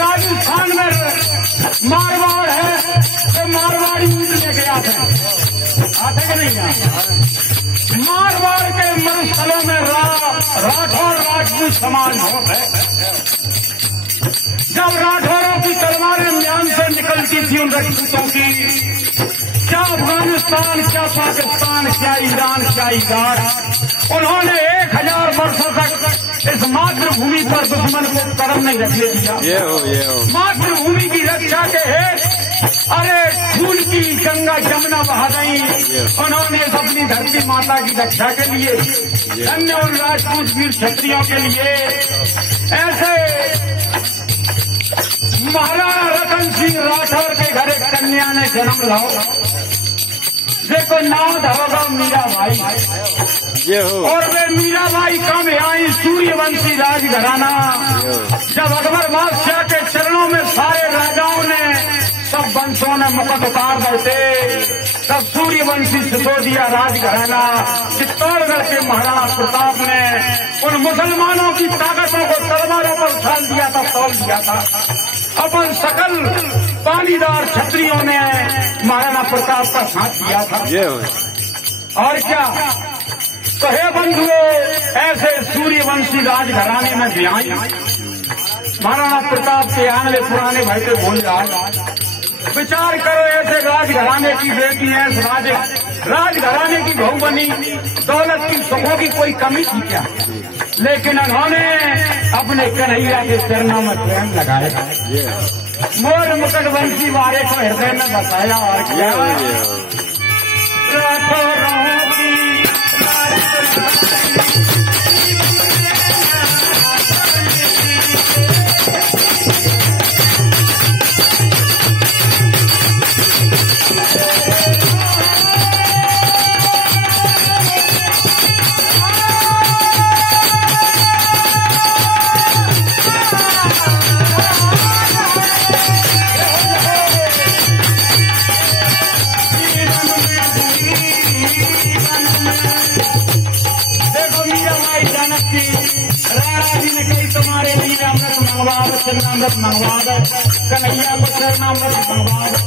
राजस्थान में मारवाड़ है तो मारवाड़ी ऊँट लेके आते हैं कि नहीं? मारवाड़ के मरुस्थलों में राठौर राजपूत समाज होता है। जब राठौरों की तलवारें म्यान से निकलती थी उन राजपूतों की, क्या अफगानिस्तान, क्या पाकिस्तान, क्या ईरान, क्या इराक, उन्होंने 1000 वर्षों तक इस मातृभूमि पर दुश्मन को कदम नहीं रखने दिया। मातृभूमि की रक्षा के हेतु अरे खून की गंगा जमुना बहा गई, उन्होंने अपनी धरती माता की रक्षा के लिए, धन्य उन राजपूत वीर क्षत्रियों के लिए। ऐसे महाराणा रतन सिंह राठौर के घर एक कन्या ने जन्म लाओ, देखो नाम धरोगा मीराबाई, और वे मीराबाई कब आई? सूर्यवंशी राजघराना। जब अकबर बादशाह के चरणों में सारे राजाओं ने, सब वंशों ने मुकुट उतार बैठे, तब सूर्यवंशी सिसोदिया राजघराना चित्तौड़गढ़ के महाराणा प्रताप ने उन मुसलमानों की ताकतों को तलवारों पर उछाल दिया था, तोड़ दिया था। अपन सकल पानीदार क्षत्रियों ने महाराणा प्रताप का साथ दिया था। और क्या तो हे बंधुओं, ऐसे सूर्यवंशी राजघराने में भी आई महाराणा प्रताप के आंगले पुराने भाई के बोल रहा। विचार करो, ऐसे राजघराने की बेटी है, राजघराने की बहू बनी, दौलत की सुखों की कोई कमी थी क्या? लेकिन उन्होंने अपने कन्हैया के चरणों में प्रेम लगाया, मोर मुकुट वंशी वारे को हृदय में बसाया। और क्या चरणामृत मंगवा दो, कन्हैया को चरणामृत मंगवा दो।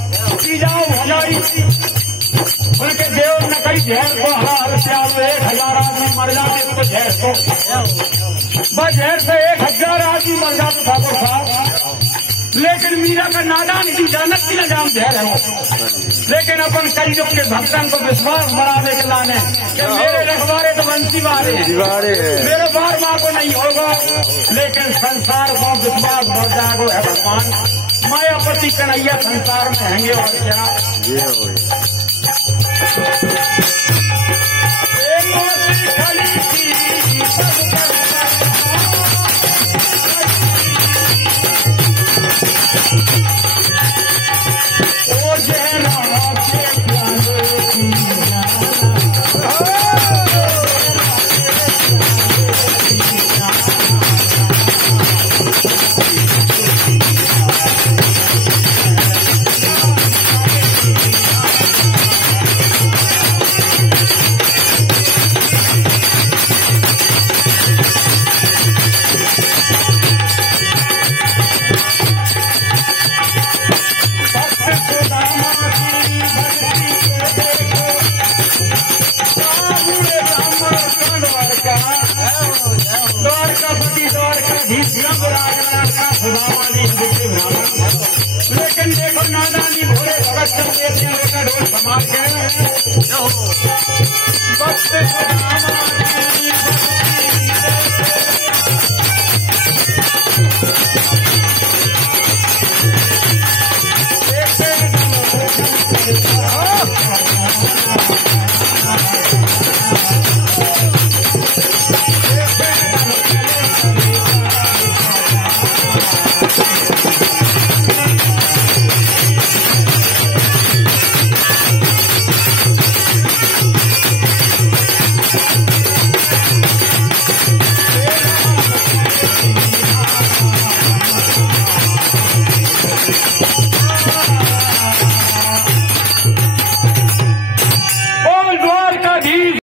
पी जाओ भजाई उनके देव न कई जहर को हार प्यालो, 1000 आदमी मर जाते तो जहर को, बस जहर से 1000 आदमी मर जाते ठाकुर साहब। लेकिन मीरा का नादान की जानत की लगाम जहर है वो। लेकिन अपन कई युग के भक्तन को विश्वास बढ़ाने के लाने कि मेरे रखवारे तो बंसी वारे मेरे बार माँ को नहीं होगा, लेकिन संसार को विश्वास बढ़ जाएगो है भगवान। मायापति कन्हैया संसार में हैंगे और क्या लेकिन देखो नादानी भोरे भगत संदेश लेकर ढोल समाज के